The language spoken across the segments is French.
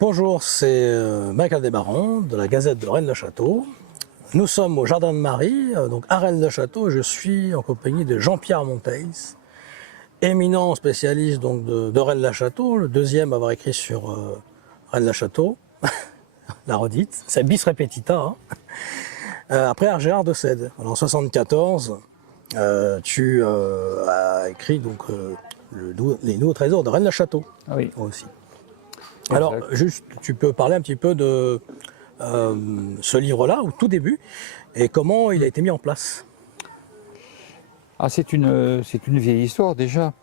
Bonjour, c'est Michael Desmarons de la Gazette de Rennes-le-Château. Nous sommes au Jardin de Marie, donc à Rennes-le-Château, et je suis en compagnie de Jean-Pierre Monteils, éminent spécialiste donc, de Rennes-le-Château, le deuxième à avoir écrit sur Rennes-le-Château, la redite, c'est bis repetita. Hein. Après Gérard de Sède, en 1974, tu as écrit donc, les nouveaux trésors de Rennes-le-Château oui. aussi. Alors, juste, tu peux parler un petit peu de ce livre-là, au tout début, et comment il a été mis en place. Ah, c'est une vieille histoire déjà.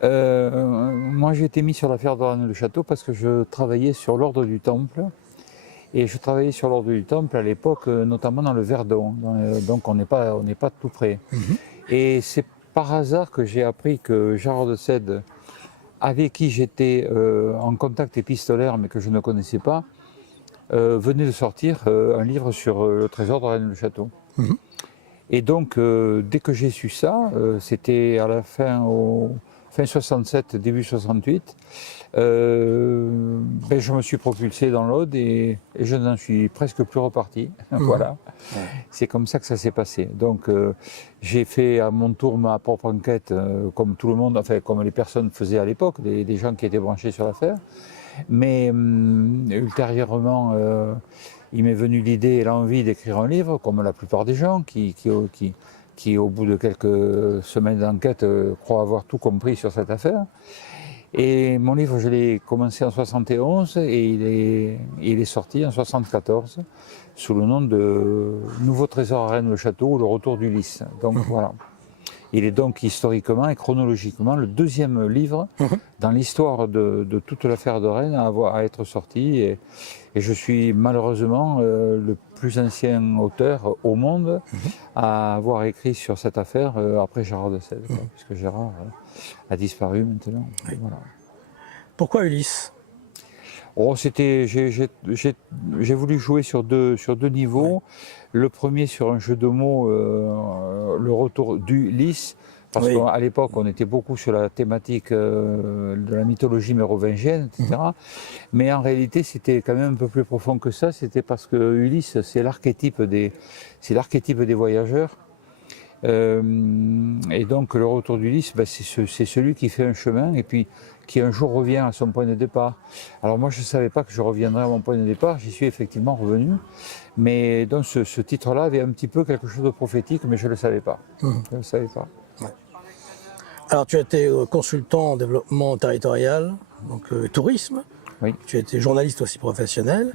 Moi, j'ai été mis sur l'affaire de Rennes-le-Château parce que je travaillais sur l'ordre du Temple. Et je travaillais sur l'ordre du Temple à l'époque, notamment dans le Verdon. Donc, on n'est pas tout près. Et c'est par hasard que j'ai appris que Gérard de Sède, avec qui j'étais en contact épistolaire, mais que je ne connaissais pas, venait de sortir un livre sur le trésor de Rennes-le-Château. Et donc, dès que j'ai su ça, c'était à la fin 67, début 68, je me suis propulsé dans l'Aude et je n'en suis presque plus reparti. Voilà, c'est comme ça que ça s'est passé. Donc, j'ai fait à mon tour ma propre enquête, comme tout le monde, enfin comme les personnes faisaient à l'époque, des gens qui étaient branchés sur l'affaire. Mais ultérieurement, il m'est venu l'idée et l'envie d'écrire un livre, comme la plupart des gens qui au bout de quelques semaines d'enquête, croient avoir tout compris sur cette affaire. Et mon livre, je l'ai commencé en 71 et il est sorti en 74 sous le nom de Nouveau trésor à Rennes-le-Château ou le retour d'Ulysse. Donc voilà. Il est donc historiquement et chronologiquement le deuxième livre dans l'histoire de toute l'affaire de Rennes à être sorti. Et je suis malheureusement le plus ancien auteur au monde à avoir écrit sur cette affaire après Gérard de Sède, puisque Gérard a disparu maintenant. Oui. Voilà. Pourquoi Ulysse ? Oh, j'ai voulu jouer sur deux niveaux. Ouais. Le premier sur un jeu de mots, le retour d'Ulysse, parce qu'à l'époque on était beaucoup sur la thématique de la mythologie mérovingienne, etc. Mais en réalité c'était quand même un peu plus profond que ça. C'était parce que Ulysse c'est l'archétype des voyageurs. Et donc le retour d'Ulysse, c'est celui qui fait un chemin et puis qui un jour revient à son point de départ. Alors moi je ne savais pas que je reviendrais à mon point de départ, j'y suis effectivement revenu, mais donc ce titre-là avait un petit peu quelque chose de prophétique, mais je ne le savais pas. Je ne le savais pas. Ouais. Alors tu as été consultant en développement territorial, donc tourisme, tu as été journaliste aussi professionnel.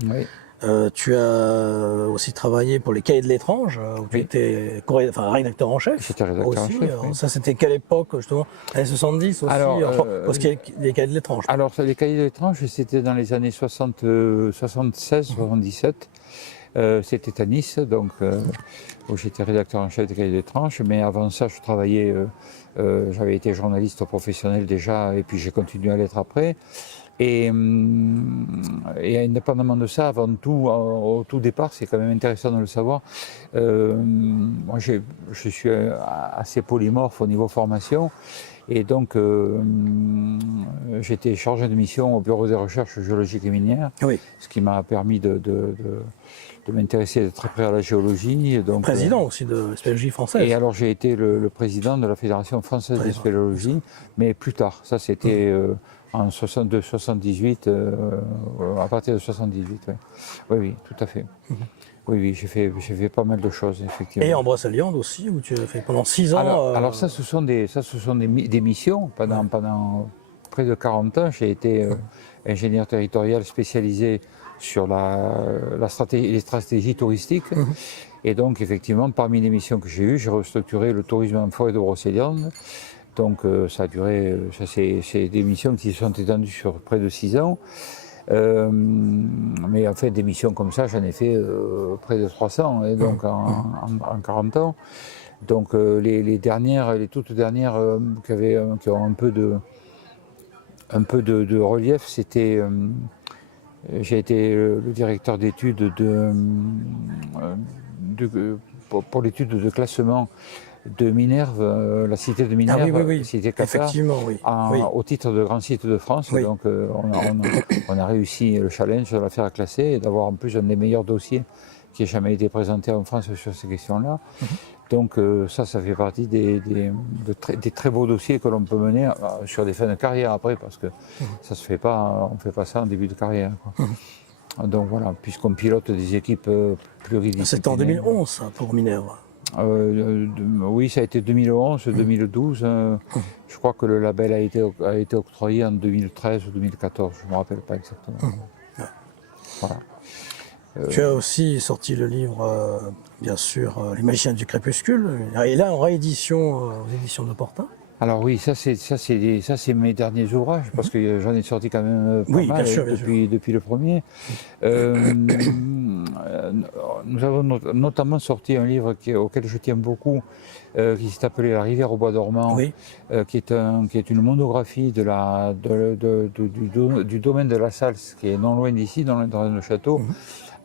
Tu as aussi travaillé pour les Cahiers de l'étrange, où tu étais rédacteur en chef. J'étais rédacteur en chef. Alors, ça, c'était quelle époque, justement? Années 70 aussi, parce qu'il y a les Cahiers de l'étrange. Alors, les Cahiers de l'étrange, c'était dans les années 76, 77. C'était à Nice, donc, où j'étais rédacteur en chef des Cahiers de l'étrange. Mais avant ça, je travaillais, j'avais été journaliste professionnel déjà, et puis j'ai continué à l'être après. Et indépendamment de ça, avant tout, au tout départ, c'est quand même intéressant de le savoir, moi je suis assez polymorphe au niveau formation, et donc j'étais chargé de mission au bureau des recherches géologiques et minières, ce qui m'a permis de m'intéresser de très près à la géologie. Donc, président aussi de spéléologie française. Et alors j'ai été le président de la Fédération française de spéléologie, mais plus tard, ça c'était... en 78, à partir de 78, oui, tout à fait. Oui, j'ai fait pas mal de choses, effectivement. Et en Brocéliande aussi, où tu as fait pendant 6 ans. Alors ça, ce sont des missions. Pendant près de 40 ans, j'ai été ingénieur territorial spécialisé sur les stratégies touristiques. Et donc, effectivement, parmi les missions que j'ai eues, j'ai restructuré le tourisme en forêt de Brocéliande. Donc ça a duré, c'est des missions qui se sont étendues sur près de 6 ans. Mais en fait, des missions comme ça, j'en ai fait près de 300, et donc en 40 ans. Donc les toutes dernières qui ont un peu de relief, c'était... j'ai été le directeur d'études pour l'étude de classement de Minerve, la cité de Minerve, Ah oui, cité Qatar, effectivement, oui. Oui. au titre de grand site de France. Oui. Donc on a réussi le challenge de la faire classer et d'avoir en plus un des meilleurs dossiers qui ait jamais été présenté en France sur ces questions-là. Donc ça fait partie des très beaux dossiers que l'on peut mener sur des fins de carrière après, parce que ça se fait pas, on fait pas ça en début de carrière, quoi. Donc voilà, puisqu'on pilote des équipes pluridisciplinaires. C'était en 2011 ça, pour Minerve. Oui, ça a été 2011, 2012. Je crois que le label a été octroyé en 2013 ou 2014, je ne me rappelle pas exactement. Voilà. Tu as aussi sorti le livre, bien sûr, Les Magiciens du Crépuscule, et là en réédition aux éditions de Portin. Alors oui, ça c'est mes derniers ouvrages, parce que j'en ai sorti quand même pas Oui, mal bien sûr. depuis le premier. Nous avons notamment sorti un livre auquel je tiens beaucoup, qui s'est appelé La rivière au bois dormant, Oui. qui est une monographie du domaine de la Salse, qui est non loin d'ici, dans le château,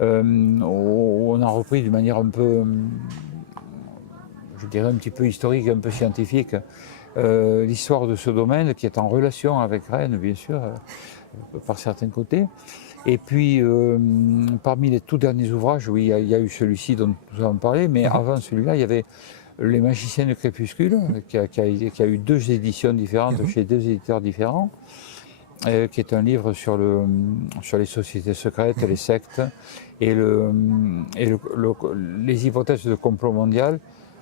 où on a repris d'une manière un peu, je dirais un petit peu historique, un peu scientifique, l'histoire de ce domaine qui est en relation avec Rennes, bien sûr, par certains côtés. Et puis, parmi les tout derniers ouvrages, oui, il y a eu celui-ci dont nous avons parlé, mais avant celui-là, il y avait Les Magiciens du Crépuscule, qui a eu 2 éditions différentes chez 2 éditeurs différents, qui est un livre sur les sociétés secrètes, les sectes et les hypothèses de complot mondial,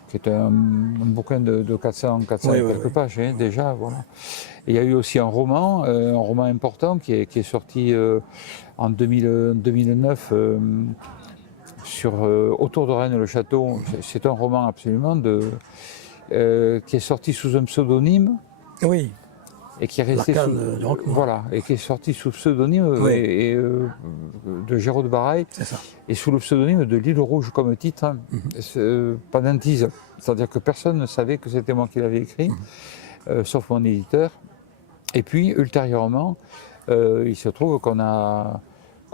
qui est un bouquin de 400 quelques pages, hein, déjà. Voilà. Et il y a eu aussi un roman important qui est sorti en 2009 autour de Rennes le Château. C'est un roman absolument qui est sorti sous un pseudonyme. Oui. Et qui est resté et qui est sorti sous pseudonyme de Géraud de Barail, et sous le pseudonyme de L'Île Rouge comme titre, pendant 10 ans. C'est-à-dire que personne ne savait que c'était moi qui l'avais écrit, sauf mon éditeur. Et puis ultérieurement, il se trouve qu'on l'a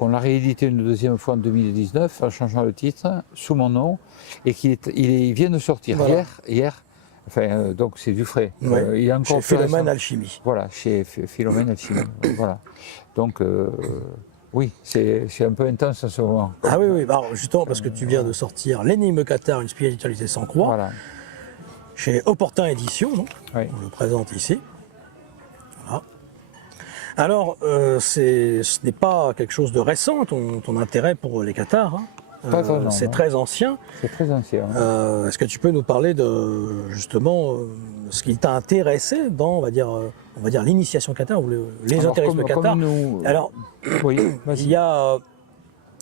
réédité une deuxième fois en 2019 en changeant le titre sous mon nom, et il vient de sortir hier. Enfin, donc c'est du frais. Ouais. Il y a encore chez Philomène Alchimie. Voilà, chez Philomène Alchimie. Voilà. Donc, oui, c'est un peu intense en ce moment. Ah oui. Alors, justement, parce que tu viens de sortir L'énigme Qatar, une spiritualité sans croix, voilà. Chez Opportun Édition, donc, oui. On le présente ici. Voilà. Alors, ce n'est pas quelque chose de récent, ton intérêt pour les Qatars. C'est très ancien. C'est très ancien. Est-ce que tu peux nous parler de justement ce qui t'a intéressé dans, on va dire l'initiation Qatar ou les intérêts de Qatar. Alors, oui, il y a,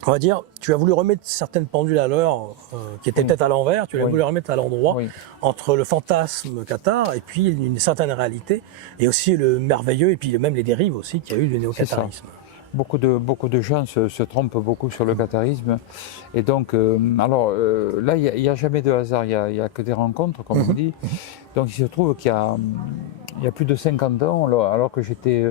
on va dire, tu as voulu remettre certaines pendules à l'heure qui étaient peut-être à l'envers. Tu as voulu remettre à l'endroit entre le fantasme Qatar et puis une certaine réalité, et aussi le merveilleux et puis même les dérives aussi qu'il y a eu du néo-qatarisme. Beaucoup de gens se trompent beaucoup sur le qatarisme. Et donc, là, il n'y a jamais de hasard, il n'y a que des rencontres, comme on dit. Donc, il se trouve qu'il y a plus de 50 ans, alors que j'étais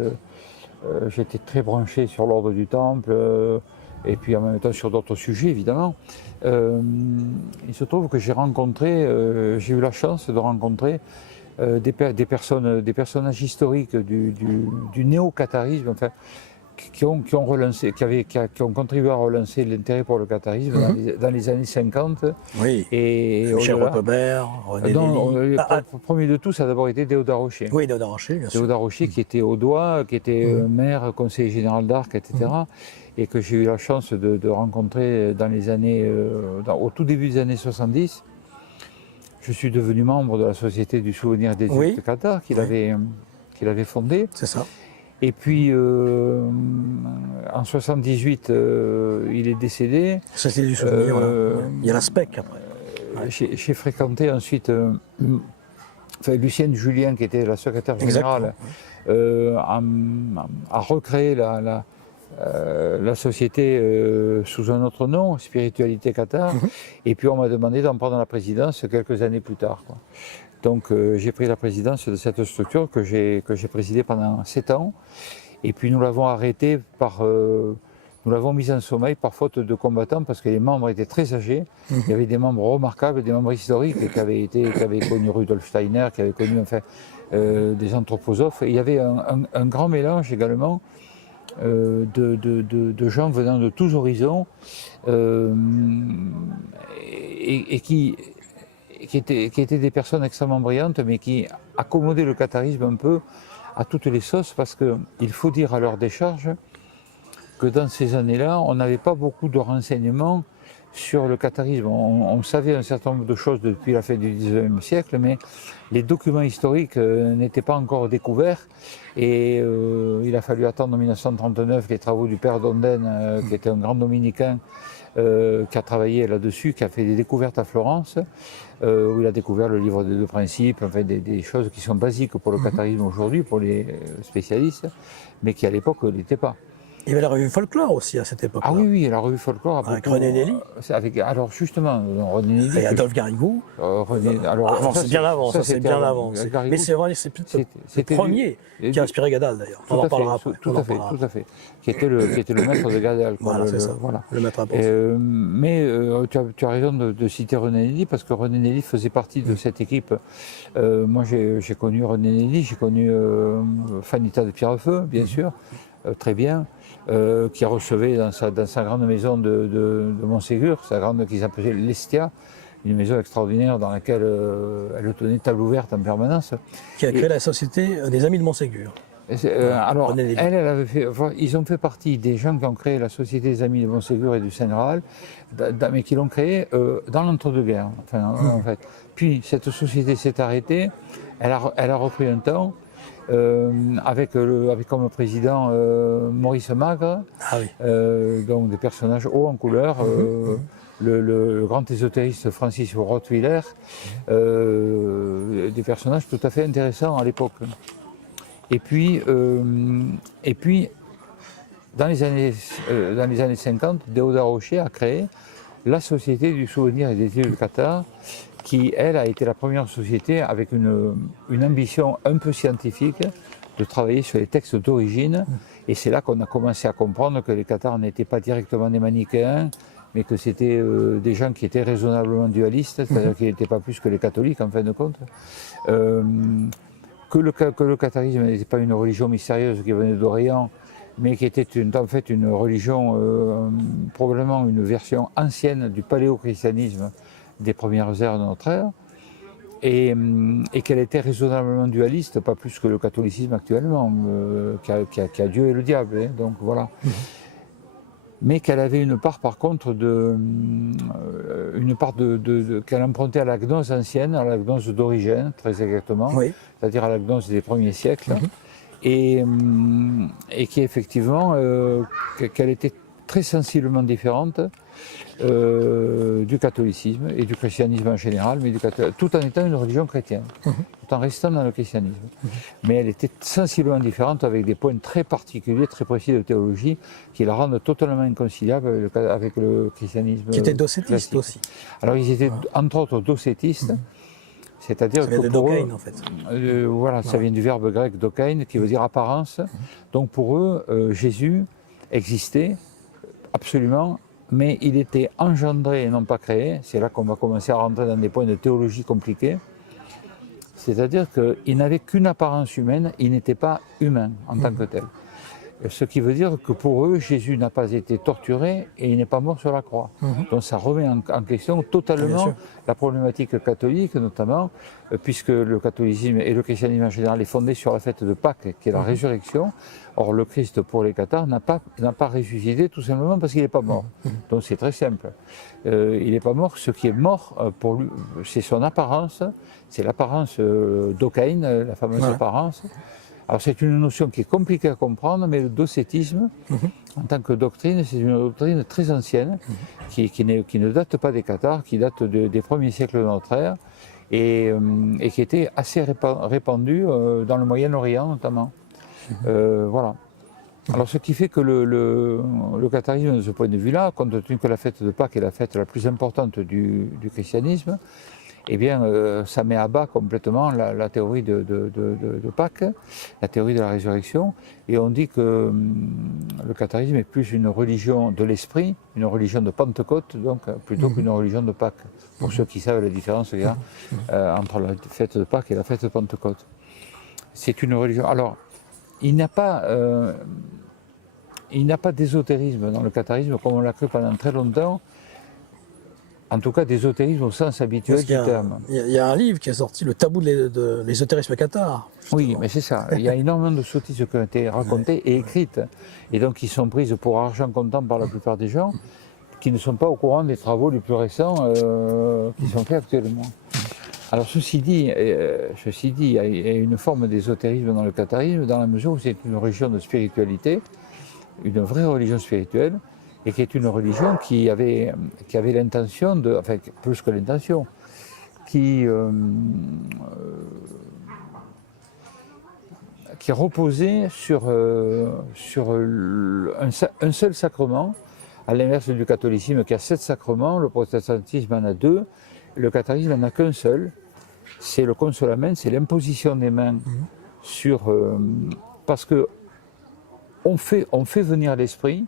très branché sur l'ordre du Temple, et puis en même temps sur d'autres sujets, évidemment, il se trouve que j'ai eu la chance de rencontrer des personnages historiques du néo-qatarisme, enfin, qui ont contribué à relancer l'intérêt pour le qatarisme dans les années 50. Oui. Et Michel Rotobert, René Lévy. Le premier de tous, ça a d'abord été Déodat Rocher. Oui, Déodat Rocher, bien sûr. Déodat Rocher, qui était audois, qui était maire, conseiller général d'Arc, etc. Et que j'ai eu la chance de rencontrer dans les années, au tout début des années 70. Je suis devenu membre de la Société du Souvenir des Îles de Qatar, qu'il avait fondée. C'est ça. Et puis, en 78, il est décédé. Société du Souvenir, voilà. Il y a la SPEC après. J'ai fréquenté ensuite Lucienne Julien, qui était la secrétaire générale, a recréé la société sous un autre nom, Spiritualité Qatar. Et puis on m'a demandé d'en prendre la présidence quelques années plus tard, quoi. Donc j'ai pris la présidence de cette structure que j'ai présidée pendant 7 ans. Et puis nous l'avons arrêtée par Nous l'avons mise en sommeil par faute de combattants parce que les membres étaient très âgés. Il y avait des membres remarquables, des membres historiques qui avaient connu Rudolf Steiner, qui avaient connu enfin, des anthroposophes. Et il y avait un grand mélange également de gens venant de tous horizons et qui étaient des personnes extrêmement brillantes, mais qui accommodaient le catharisme un peu à toutes les sauces, parce qu'il faut dire à leur décharge que dans ces années-là, on n'avait pas beaucoup de renseignements sur le catharisme. On savait un certain nombre de choses depuis la fin du XIXe siècle, mais les documents historiques n'étaient pas encore découverts. Et il a fallu attendre en 1939 les travaux du père Donden, qui était un grand dominicain, qui a travaillé là-dessus, qui a fait des découvertes à Florence, où il a découvert le livre des deux principes, enfin des choses qui sont basiques pour le catharisme aujourd'hui, pour les spécialistes, mais qui à l'époque n'étaient pas. Il y avait la revue Folklore aussi à cette époque-là. Ah oui, oui, la revue Folklore. Avec René Nelly. Alors justement, René Nelly. Et Adolphe Garrigou. C'est bien avant, ça c'est bien avant. Mais c'est vrai, c'est le premier qui a inspiré Gadal d'ailleurs. On en parlera après. Tout à fait. Qui était le maître de Gadal. Voilà, c'est ça. Voilà. Le maître à penser. Mais tu as raison de citer René Nelly, parce que René Nelly faisait partie de cette équipe. Moi j'ai connu René Nelly, j'ai connu Fanita de Pierrefeu, bien sûr, très bien. Qui recevait dans sa grande maison de Montségur, sa grande qui s'appelait l'Estia, une maison extraordinaire dans laquelle elle tenait table ouverte en permanence. Qui a créé la société des Amis de Montségur. Alors, elle avait fait, ils ont fait partie des gens qui ont créé la Société des Amis de Montségur et du Saint-Graal, mais qui l'ont créée dans l'entre-deux-guerres. Enfin, en fait. Puis cette société s'est arrêtée, elle a repris un temps. Avec comme président Maurice Magre, donc des personnages hauts en couleur, le grand ésotériste Francis Rottweiler, des personnages tout à fait intéressants à l'époque. Et puis dans les années 50, Déodat Rocher a créé la Société du souvenir et des îles du Qatar, qui, elle, a été la première société avec une ambition un peu scientifique de travailler sur les textes d'origine. Et c'est là qu'on a commencé à comprendre que les Cathares n'étaient pas directement des manichéens, mais que c'était des gens qui étaient raisonnablement dualistes, c'est-à-dire qu'ils n'étaient pas plus que les catholiques, en fin de compte. Que le catharisme n'était pas une religion mystérieuse qui venait d'Orient, mais qui était en fait une religion, probablement une version ancienne du paléochristianisme des premières ères de notre ère, et qu'elle était raisonnablement dualiste, pas plus que le catholicisme actuellement, qui a Dieu et le diable, hein, donc voilà. Mais qu'elle avait une part par contre qu'elle empruntait à la gnose ancienne, à la gnose d'origine, très exactement, c'est-à-dire à la gnose des premiers siècles, et qui effectivement, qu'elle était très sensiblement différente du catholicisme et du christianisme en général, mais tout en étant une religion chrétienne, tout en restant dans le christianisme. Mais elle était sensiblement différente, avec des points très particuliers, très précis de théologie, qui la rendent totalement inconciliable avec le christianisme. Qui était docétiste aussi. Alors ils étaient entre autres docétistes, c'est-à-dire que pour eux, en fait. Ça vient du verbe grec dokein, qui veut dire apparence. Donc pour eux, Jésus existait absolument, mais il était engendré et non pas créé. C'est là qu'on va commencer à rentrer dans des points de théologie compliqués. C'est-à-dire qu'il n'avait qu'une apparence humaine, il n'était pas humain en tant que tel. Ce qui veut dire que pour eux, Jésus n'a pas été torturé et il n'est pas mort sur la croix. Donc ça remet en question totalement la problématique catholique, notamment, puisque le catholicisme et le christianisme en général est fondé sur la fête de Pâques, qui est la résurrection. Or, le Christ, pour les Cathares, n'a pas ressuscité tout simplement parce qu'il n'est pas mort. Donc c'est très simple. Il n'est pas mort. Ce qui est mort pour lui, c'est son apparence, c'est l'apparence d'Ocaïn, la fameuse apparence. Alors c'est une notion qui est compliquée à comprendre, mais le docétisme, en tant que doctrine, c'est une doctrine très ancienne, qui ne date pas des Cathares, qui date des premiers siècles de notre ère, et qui était assez répandue dans le Moyen-Orient notamment. Voilà. Alors ce qui fait que le catharisme, de ce point de vue-là, compte tenu que la fête de Pâques est la fête la plus importante du christianisme, eh bien, ça met à bas complètement la théorie de Pâques, la théorie de la résurrection, et on dit que le catharisme est plus une religion de l'esprit, une religion de Pentecôte, donc, plutôt qu'une religion de Pâques, pour ceux qui savent la différence qu'il y a entre la fête de Pâques et la fête de Pentecôte. C'est une religion. Alors, il n'y a pas d'ésotérisme dans le catharisme comme on l'a cru pendant très longtemps, en tout cas d'ésotérisme au sens habituel du terme. Il y a un livre qui est sorti, Le tabou de l'ésotérisme cathare. Justement. Oui, mais c'est ça. Il y a énormément de sottises qui ont été racontées et écrites, et donc qui sont prises pour argent comptant par la plupart des gens, qui ne sont pas au courant des travaux les plus récents qui sont faits actuellement. Alors ceci dit, il y a une forme d'ésotérisme dans le catharisme, dans la mesure où c'est une religion de spiritualité, une vraie religion spirituelle, et qui est une religion qui avait l'intention de, enfin plus que l'intention, qui reposait sur un seul sacrement, à l'inverse du catholicisme qui a 7 sacrements, le protestantisme en a 2, le catharisme n'en a qu'un seul, c'est le consolament, c'est l'imposition des mains parce que on fait venir l'esprit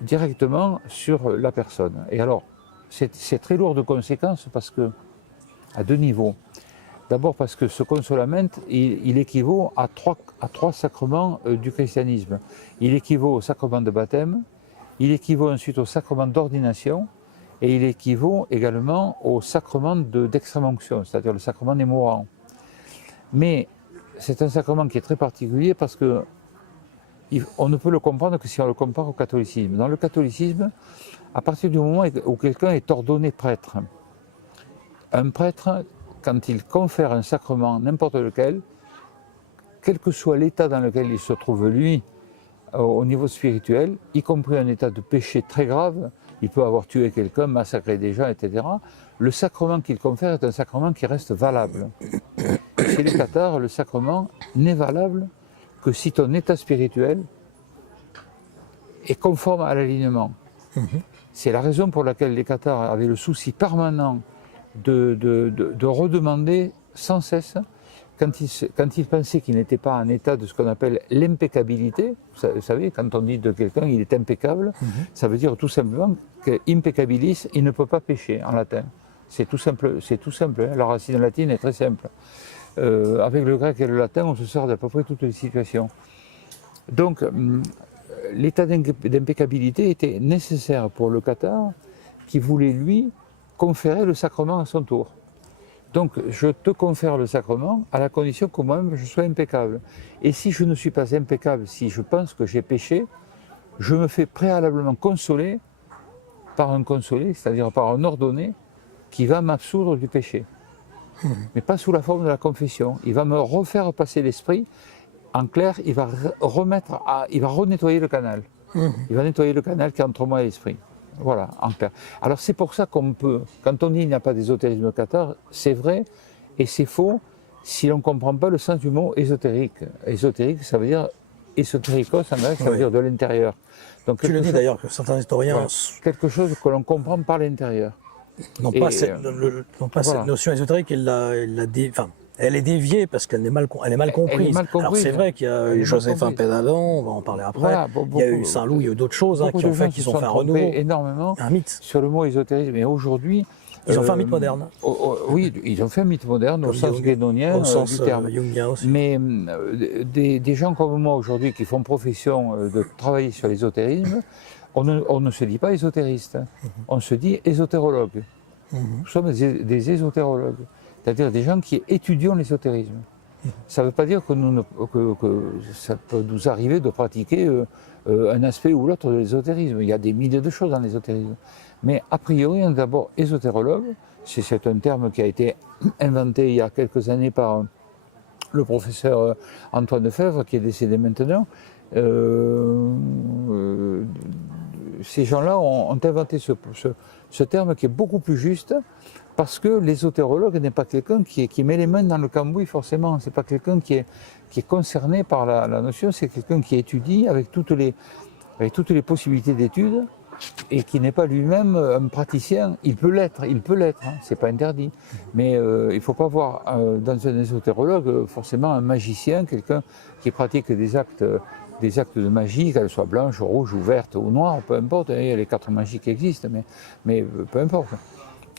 directement sur la personne. Et alors, c'est très lourd de conséquences parce que, à 2 niveaux. D'abord parce que ce consolament, il équivaut à trois sacrements du christianisme. Il équivaut au sacrement de baptême, il équivaut ensuite au sacrement d'ordination, et il équivaut également au sacrement d'extrême-onction, c'est-à-dire le sacrement des mourants. Mais c'est un sacrement qui est très particulier parce que on ne peut le comprendre que si on le compare au catholicisme. Dans le catholicisme, à partir du moment où quelqu'un est ordonné prêtre, un prêtre, quand il confère un sacrement, n'importe lequel, quel que soit l'état dans lequel il se trouve lui, au niveau spirituel, y compris un état de péché très grave, il peut avoir tué quelqu'un, massacré des gens, etc. Le sacrement qu'il confère est un sacrement qui reste valable. Chez les cathares, le sacrement n'est valable que si ton état spirituel est conforme à l'alignement. C'est la raison pour laquelle les cathares avaient le souci permanent de redemander sans cesse, quand ils pensaient qu'ils n'étaient pas en état de ce qu'on appelle l'impeccabilité. Vous savez, quand on dit de quelqu'un il est impeccable, ça veut dire tout simplement que impeccabilis, il ne peut pas pécher en latin. C'est tout simple, hein. La racine latine est très simple. Avec le grec et le latin, on se sort d'à peu près toutes les situations. Donc, l'état d'impeccabilité était nécessaire pour le cathare qui voulait, lui, conférer le sacrement à son tour. Donc, je te confère le sacrement à la condition que moi-même je sois impeccable. Et si je ne suis pas impeccable, si je pense que j'ai péché, je me fais préalablement consoler par un consolé, c'est-à-dire par un ordonné, qui va m'absoudre du péché. Mais pas sous la forme de la confession. Il va me refaire passer l'esprit. En clair, il va renettoyer le canal. Il va nettoyer le canal qui est entre moi et l'esprit. Voilà, en clair. Alors c'est pour ça qu'on peut, quand on dit qu'il n'y a pas d'ésotérisme cathare, c'est vrai et c'est faux si l'on ne comprend pas le sens du mot ésotérique. Ésotérique, ça veut dire ésotérikos en grec, ça veut dire de l'intérieur. Donc, tu le dis d'ailleurs que certains historiens... Voilà, quelque chose que l'on comprend par l'intérieur. Non pas cette notion ésotérique, elle est déviée parce qu'elle est mal comprise. Alors c'est vrai qu'il y a eu Joséphin Pédadon, on va en parler après, voilà, il y a eu Saint-Loup, il y a eu d'autres choses qui ont fait un renouveau. Énormément un mythe. Sur le mot ésotérisme. Et aujourd'hui... Ils ont fait un mythe moderne. Oui, ils ont fait un mythe moderne au sens guédonien du terme. Jungien aussi. Mais des gens comme moi aujourd'hui qui font profession de travailler sur l'ésotérisme, on ne se dit pas ésotériste, on se dit ésotérologue. Nous sommes des ésotérologues, c'est-à-dire des gens qui étudions l'ésotérisme. Ça ne veut pas dire que ça peut nous arriver de pratiquer un aspect ou l'autre de l'ésotérisme. Il y a des milliers de choses dans l'ésotérisme. Mais a priori, on est d'abord ésotérologue. C'est un terme qui a été inventé il y a quelques années par le professeur Antoine Lefebvre, qui est décédé maintenant. Ces gens-là ont inventé ce terme qui est beaucoup plus juste, parce que l'ésotérologue n'est pas quelqu'un qui met les mains dans le cambouis forcément. C'est pas quelqu'un qui est concerné par la notion, c'est quelqu'un qui étudie avec toutes les possibilités d'études et qui n'est pas lui-même un praticien, il peut l'être, hein, c'est pas interdit. Mais il ne faut pas voir dans un ésotérologue forcément un magicien, quelqu'un qui pratique des actes de magie, qu'elles soient blanches, rouges, ou vertes ou noires, peu importe, il y a les 4 magies qui existent, mais peu importe.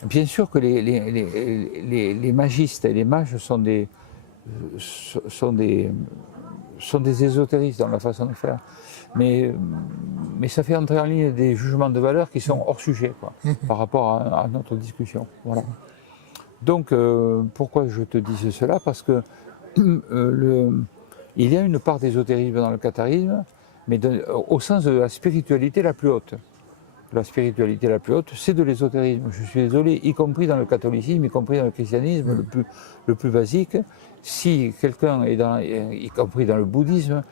Bien sûr que les magistes et les mages sont des ésotéristes dans la façon de faire. Mais ça fait entrer en ligne des jugements de valeur qui sont hors sujet quoi, par rapport à notre discussion. Voilà. Donc, pourquoi je te dis cela? Parce que il y a une part d'ésotérisme dans le catharisme, mais au sens de la spiritualité la plus haute. La spiritualité la plus haute, c'est de l'ésotérisme. Je suis désolé, y compris dans le catholicisme, y compris dans le christianisme le plus basique. Si quelqu'un est y compris dans le bouddhisme,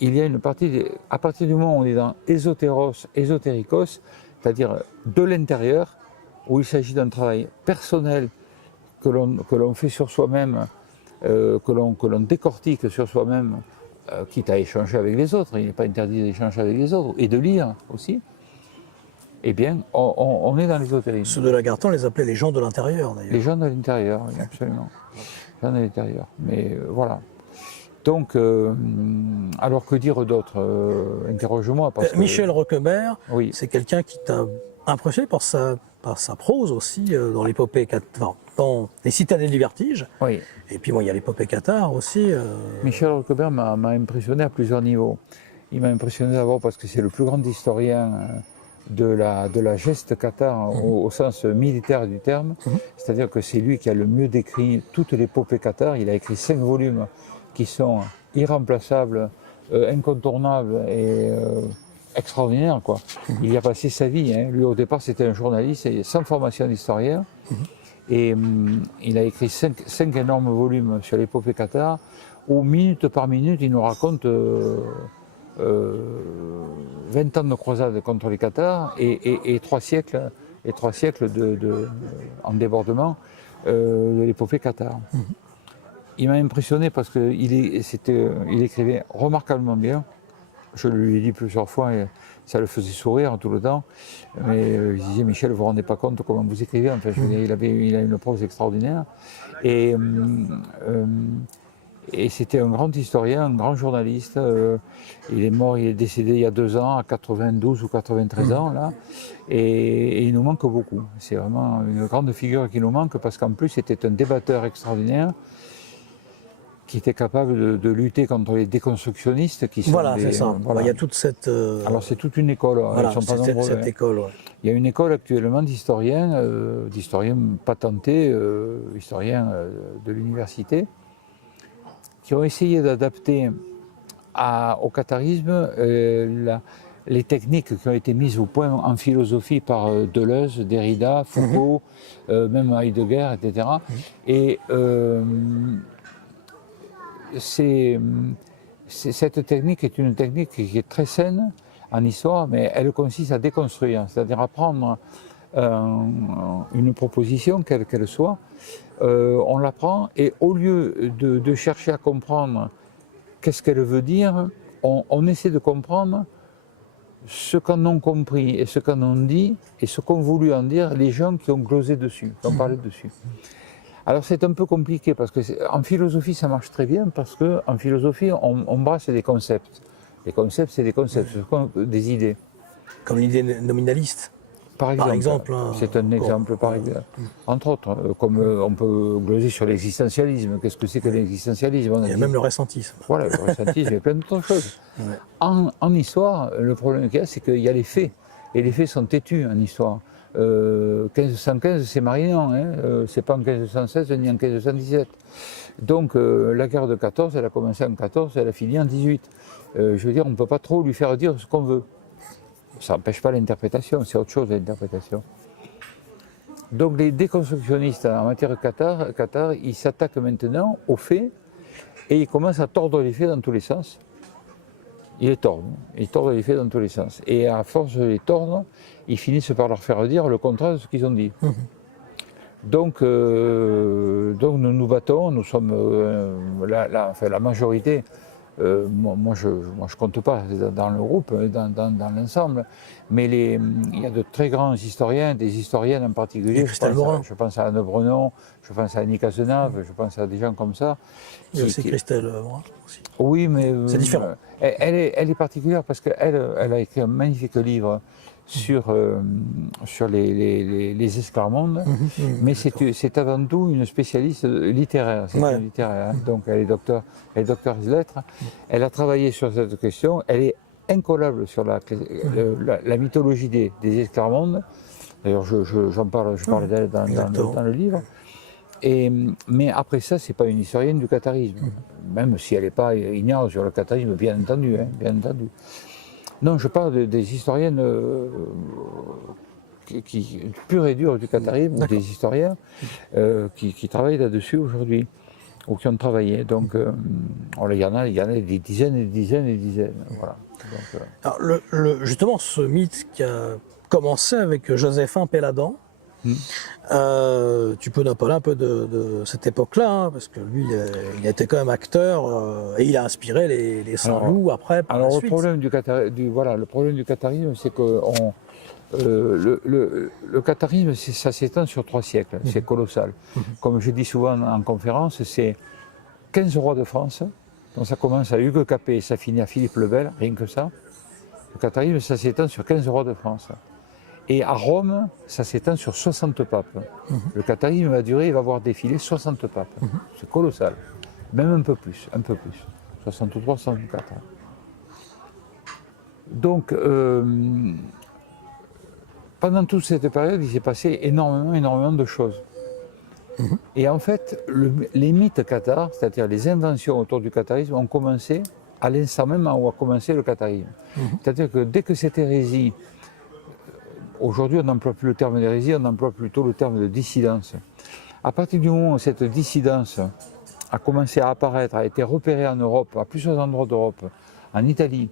il y a une partie, à partir du moment où on est dans ésotéros, ésotéricos, c'est-à-dire de l'intérieur, où il s'agit d'un travail personnel que l'on fait sur soi-même, que l'on décortique sur soi-même, quitte à échanger avec les autres, il n'est pas interdit d'échanger avec les autres, et de lire aussi, eh bien, on est dans l'ésotérisme. Ceux de Lagarton les appelaient les gens de l'intérieur, d'ailleurs. Les gens de l'intérieur, oui, absolument. Les gens de l'intérieur, mais voilà. Donc, alors que dire d'autre? Interroge-moi. Michel Roquebert, oui. C'est quelqu'un qui t'a impressionné par sa prose aussi, dans l'épopée, dans Les Citadins du Vertige. Oui. Et puis bon, il y a l'épopée cathare aussi. Michel Roquebert m'a impressionné à plusieurs niveaux. Il m'a impressionné d'abord parce que c'est le plus grand historien de la geste cathare au sens militaire du terme. C'est-à-dire que c'est lui qui a le mieux décrit toute l'épopée cathare. Il a écrit 5 volumes qui sont irremplaçables, incontournables et extraordinaires, quoi. Il y a passé sa vie, hein. Lui au départ c'était un journaliste sans formation d'historien, et il a écrit 5 énormes volumes sur l'épopée cathare, où minute par minute il nous raconte 20 ans de croisade contre les cathares et 3 siècles, en débordement de l'épopée cathare. Il m'a impressionné parce qu'il écrivait remarquablement bien. Je lui ai dit plusieurs fois et ça le faisait sourire tout le temps. Mais je disais, Michel, vous ne vous rendez pas compte comment vous écrivez. Enfin, je veux dire, il a une prose extraordinaire. Et c'était un grand historien, un grand journaliste. Il est mort, il est décédé il y a 2 ans, à 92 ou 93 ans, là. Et il nous manque beaucoup. C'est vraiment une grande figure qui nous manque parce qu'en plus, c'était un débatteur extraordinaire, qui était capable de lutter contre les déconstructionnistes qui sont c'est ça. Voilà. Il y a toute cette... Alors c'est toute une école, voilà, ils sont pas nombreux, cette école, ouais. Il y a une école actuellement d'historiens patentés, historiens de l'université, qui ont essayé d'adapter au catharisme les techniques qui ont été mises au point en philosophie par Deleuze, Derrida, Foucault, même Heidegger, etc. Et cette technique est une technique qui est très saine en histoire, mais elle consiste à déconstruire, c'est-à-dire à prendre une proposition, quelle qu'elle soit, on la prend et au lieu de chercher à comprendre qu'est-ce qu'elle veut dire, on essaie de comprendre ce qu'en ont compris et ce qu'en ont dit et ce qu'ont voulu en dire les gens qui ont glosé dessus, qui ont parlé dessus. Alors c'est un peu compliqué parce qu'en philosophie ça marche très bien parce qu'en philosophie on brasse des concepts. Les concepts c'est des concepts, ce sont des idées. Comme l'idée nominaliste. Par exemple c'est un exemple par exemple. Entre autres, comme on peut gloser sur l'existentialisme. Qu'est-ce que c'est que l'existentialisme? Il y a même le ressentislisme. Voilà, le ressentisme, il y a plein d'autres choses. Ouais. En histoire, le problème qu'il y a, c'est qu'il y a les faits. Et les faits sont têtus en histoire. 1515, c'est Marignane, hein, c'est pas en 1516 ni en 1517. Donc la guerre de 14, elle a commencé en 14, elle a fini en 18. Je veux dire, on ne peut pas trop lui faire dire ce qu'on veut. Ça n'empêche pas l'interprétation, c'est autre chose l'interprétation. Donc les déconstructionnistes en matière de Cathare, ils s'attaquent maintenant aux faits et ils commencent à tordre les faits dans tous les sens. Ils tordent les faits dans tous les sens. Et à force de les tordre, ils finissent par leur faire dire le contraire de ce qu'ils ont dit. Donc nous nous battons, nous sommes la majorité moi, je ne compte pas dans le groupe, dans l'ensemble, mais il y a de très grands historiens, des historiennes en particulier. Je pense à Anne Brenon, je pense à Annie Cazenave, je pense à des gens comme ça. Il y a aussi Christelle Morin aussi. Oui, mais c'est différent. Elle est particulière parce qu'elle a écrit un magnifique livre sur les esclarmondes, mais c'est avant tout une spécialiste littéraire. Littéraire, hein. Donc elle est docteur des lettres. Elle a travaillé sur cette question. Elle est incollable sur la mythologie des esclarmondes. D'ailleurs, je parle d'elle dans le livre. Mais après ça, c'est pas une historienne du catharisme, même si elle n'est pas ignare sur le catharisme, bien entendu, hein, bien entendu. Non, je parle des historiennes pures et dures du catharisme, ou des historiens qui travaillent là-dessus aujourd'hui, ou qui ont travaillé. Donc, il y en a des dizaines et des dizaines et des dizaines. Voilà. Donc, alors, justement, ce mythe qui a commencé avec Joséphin Péladan, tu peux nous parler un peu de cette époque-là, hein, parce que lui, il était quand même acteur et il a inspiré les Saint-Loup après. Alors le problème du catharisme, c'est que le catharisme, ça s'étend sur 3 siècles, c'est colossal. Comme je dis souvent en conférence, c'est 15 rois de France, donc ça commence à Hugues Capet et ça finit à Philippe le Bel, rien que ça. Le catharisme, ça s'étend sur 15 rois de France. Et à Rome, ça s'étend sur 60 papes. Le catharisme va durer, il va avoir défilé 60 papes. C'est colossal. Même un peu plus. 63, 64. Donc, pendant toute cette période, il s'est passé énormément de choses. Et en fait, les mythes cathares, c'est-à-dire les inventions autour du catharisme, ont commencé à l'instant même où a commencé le catharisme. C'est-à-dire que dès que cette hérésie, aujourd'hui on n'emploie plus le terme d'hérésie, on emploie plutôt le terme de dissidence. À partir du moment où cette dissidence a commencé à apparaître, a été repérée en Europe, à plusieurs endroits d'Europe, en Italie,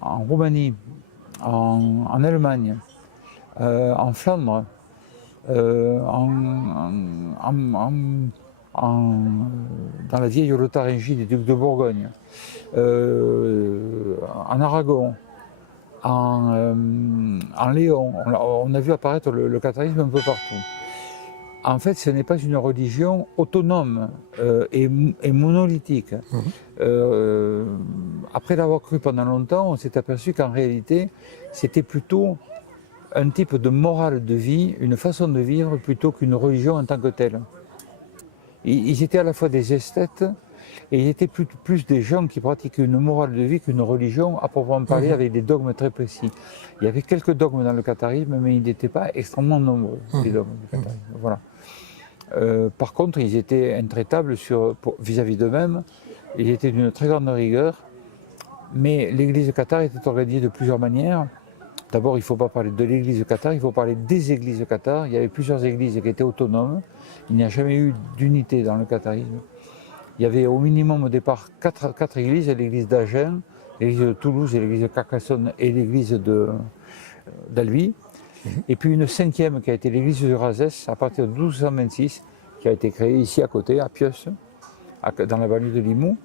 en Roumanie, en Allemagne, en Flandre, dans la vieille Lotharingie des ducs de Bourgogne, en Aragon, en Léon, on a vu apparaître le catharisme un peu partout. En fait, ce n'est pas une religion autonome et monolithique. Après l'avoir cru pendant longtemps, on s'est aperçu qu'en réalité, c'était plutôt un type de morale de vie, une façon de vivre, plutôt qu'une religion en tant que telle. Ils étaient à la fois des esthètes, et ils étaient plus des gens qui pratiquaient une morale de vie qu'une religion, à proprement parler, avec des dogmes très précis. Il y avait quelques dogmes dans le catharisme, mais ils n'étaient pas extrêmement nombreux, les dogmes du catharisme. Voilà. Par contre, ils étaient intraitables vis-à-vis d'eux-mêmes, ils étaient d'une très grande rigueur, mais l'église cathare était organisée de plusieurs manières. D'abord, il ne faut pas parler de l'église cathare, il faut parler des églises cathares. Il y avait plusieurs églises qui étaient autonomes. Il n'y a jamais eu d'unité dans le catharisme. Il y avait au minimum au départ 4 églises, l'église d'Agen, l'église de Toulouse et l'église de Carcassonne et l'église d'Albi. Et puis une 5e qui a été l'église de Razès à partir de 1226, qui a été créée ici à côté, à Pieusse, dans la banlieue de Limoux.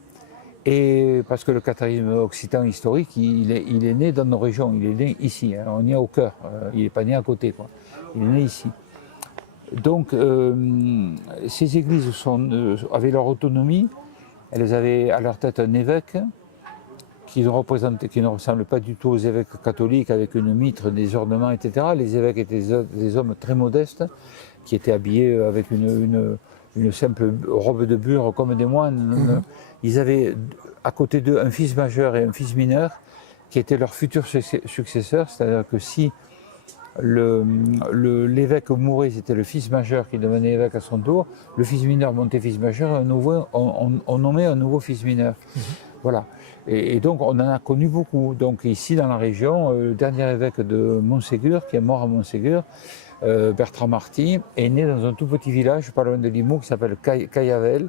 Et parce que le catharisme occitan historique, il est né dans nos régions, il est né ici, hein, on y est au cœur, il n'est pas né à côté, quoi. Il est né ici. Donc ces églises avaient leur autonomie, elles avaient à leur tête un évêque qui ne ressemble pas du tout aux évêques catholiques avec une mitre, des ornements, etc. Les évêques étaient des hommes très modestes qui étaient habillés avec une simple robe de bure comme des moines. Ils avaient à côté d'eux un fils majeur et un fils mineur qui étaient leurs futurs successeurs, c'est-à-dire que si l'évêque mourait, c'était le fils majeur qui devenait évêque à son tour, le fils mineur montait fils majeur, on nommait un nouveau fils mineur. Voilà. Et donc on en a connu beaucoup. Donc ici dans la région, le dernier évêque de Montségur, qui est mort à Montségur, Bertrand Marty, est né dans un tout petit village pas loin de Limoux qui s'appelle Caillavel.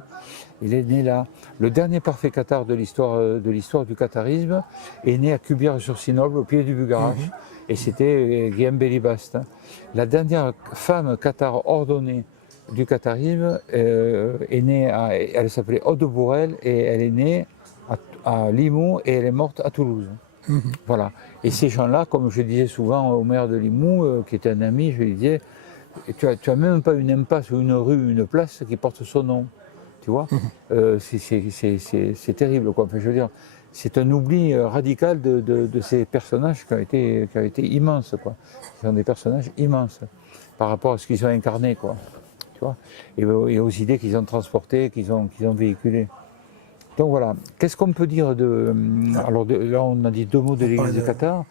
Il est né là. Le dernier parfait cathare de l'histoire du catharisme est né à Cubières-sur-Sinoble, au pied du Bugarache, et c'était Guillaume Bélibast. La dernière femme cathare ordonnée du catharisme est née elle s'appelait Aude Bourrel et elle est née à Limoux et elle est morte à Toulouse. Voilà. Et ces gens-là, comme je disais souvent au maire de Limoux, qui était un ami, je lui disais, tu as même pas une impasse ou une rue, une place qui porte son nom. Tu vois, c'est terrible, quoi. Enfin, je veux dire, c'est un oubli radical de ces personnages qui ont été immenses, quoi. Ce sont des personnages immenses par rapport à ce qu'ils ont incarné, quoi. Tu vois, et aux idées qu'ils ont transportées, qu'ils ont véhiculées. Donc voilà, qu'est-ce qu'on peut dire de... Alors là, on a dit 2 mots de l'église de Qatar.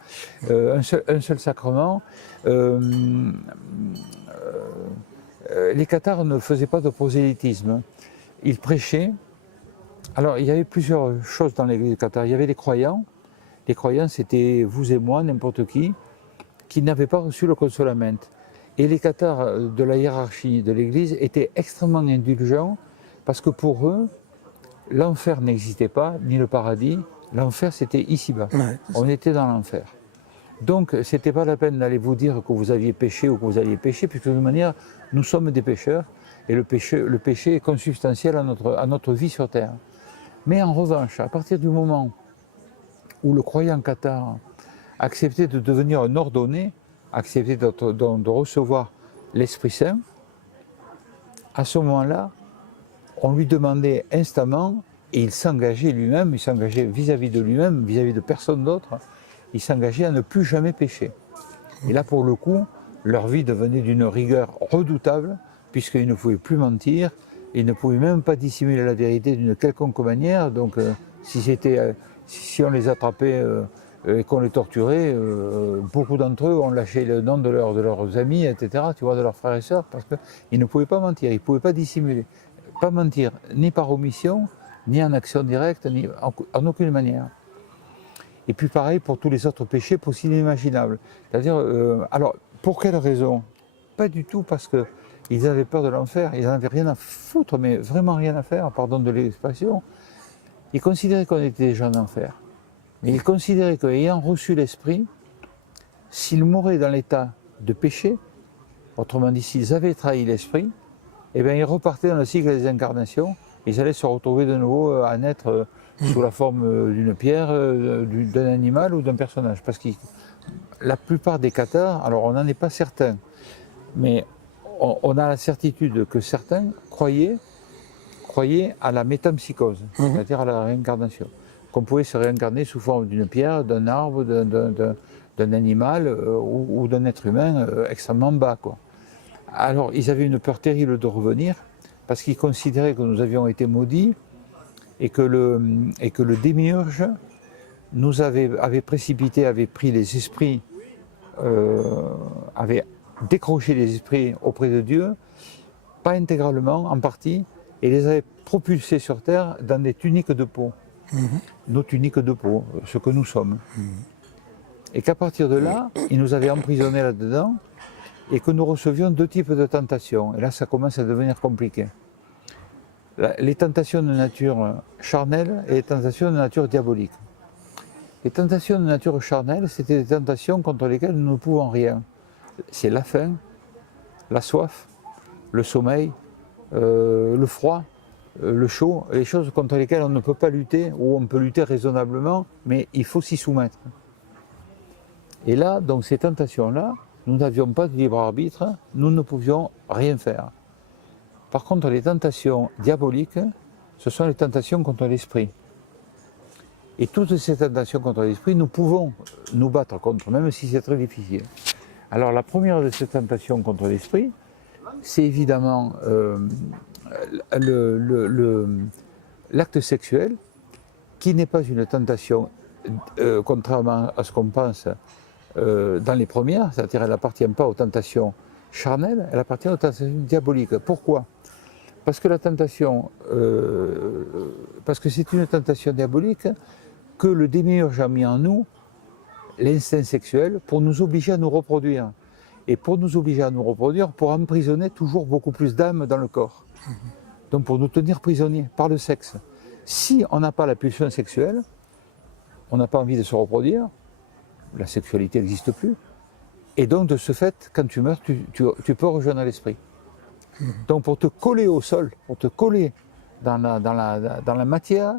Un seul sacrement. Les Cathares ne faisaient pas de prosélytisme. Ils prêchaient. Alors, il y avait plusieurs choses dans l'église de Qatar. Il y avait les croyants. Les croyants, c'était vous et moi, n'importe qui n'avaient pas reçu le consolament. Et les Cathares de la hiérarchie de l'église étaient extrêmement indulgents parce que pour eux, l'enfer n'existait pas, ni le paradis. L'enfer, c'était ici-bas. Ouais, on était dans l'enfer. Donc, ce n'était pas la peine d'aller vous dire que vous aviez péché ou que vous alliez pécher, puisque de toute manière, nous sommes des pécheurs. Et le péché est consubstantiel à notre vie sur terre. Mais en revanche, à partir du moment où le croyant cathare acceptait de devenir un ordonné, acceptait de recevoir l'Esprit Saint, à ce moment-là, on lui demandait instamment, et il s'engageait lui-même, il s'engageait vis-à-vis de lui-même, vis-à-vis de personne d'autre, il s'engageait à ne plus jamais pécher. Et là, pour le coup, leur vie devenait d'une rigueur redoutable, puisqu'ils ne pouvaient plus mentir, ils ne pouvaient même pas dissimuler la vérité d'une quelconque manière. Donc, si on les attrapait et qu'on les torturait, beaucoup d'entre eux ont lâché le nom de leurs amis, etc., tu vois, de leurs frères et sœurs, parce qu'ils ne pouvaient pas mentir, ils ne pouvaient pas dissimuler. Pas mentir, ni par omission, ni en action directe, ni en aucune manière. Et puis pareil pour tous les autres péchés possibles et imaginables. C'est-à-dire, alors, pour quelle raison? Pas du tout parce qu'ils avaient peur de l'enfer, ils n'en avaient rien à foutre, mais vraiment rien à faire, pardon de l'expression. Ils considéraient qu'on était déjà en enfer. Mais ils considéraient qu'ayant reçu l'Esprit, s'ils mouraient dans l'état de péché, autrement dit, s'ils avaient trahi l'Esprit, eh bien, ils repartaient dans le cycle des incarnations, ils allaient se retrouver de nouveau à naître sous la forme d'une pierre, d'un animal ou d'un personnage. Parce que la plupart des cathares, alors on n'en est pas certain, mais on a la certitude que certains croyaient à la métampsychose, c'est-à-dire à la réincarnation. Qu'on pouvait se réincarner sous forme d'une pierre, d'un arbre, d'un animal ou d'un être humain extrêmement bas, quoi. Alors, ils avaient une peur terrible de revenir, parce qu'ils considéraient que nous avions été maudits et que le démiurge nous avait précipité, avait pris les esprits, avait décroché les esprits auprès de Dieu, pas intégralement, en partie, et les avait propulsés sur terre dans des tuniques de peau. Nos tuniques de peau, ce que nous sommes. Et qu'à partir de là, ils nous avaient emprisonnés là-dedans, et que nous recevions 2 types de tentations. Et là, ça commence à devenir compliqué. Les tentations de nature charnelle et les tentations de nature diabolique. Les tentations de nature charnelle, c'était des tentations contre lesquelles nous ne pouvons rien. C'est la faim, la soif, le sommeil, le froid, le chaud, les choses contre lesquelles on ne peut pas lutter, ou on peut lutter raisonnablement, mais il faut s'y soumettre. Et là, donc ces tentations-là, nous n'avions pas de libre arbitre, nous ne pouvions rien faire. Par contre, les tentations diaboliques, ce sont les tentations contre l'esprit. Et toutes ces tentations contre l'esprit, nous pouvons nous battre contre, même si c'est très difficile. Alors la première de ces tentations contre l'esprit, c'est évidemment l'acte sexuel, qui n'est pas une tentation, contrairement à ce qu'on pense, dans les premières, c'est-à-dire elle n'appartient pas aux tentations charnelles, elle appartient aux tentations diaboliques. Pourquoi? Parce que la tentation, parce que c'est une tentation diabolique que le démiurge a mis en nous, l'instinct sexuel, pour nous obliger à nous reproduire. Et pour nous obliger à nous reproduire, pour emprisonner toujours beaucoup plus d'âmes dans le corps. Donc pour nous tenir prisonniers par le sexe. Si on n'a pas la pulsion sexuelle, on n'a pas envie de se reproduire, la sexualité n'existe plus. Et donc de ce fait, quand tu meurs, tu peux rejoindre l'esprit. Donc pour te coller au sol, pour te coller dans la matière,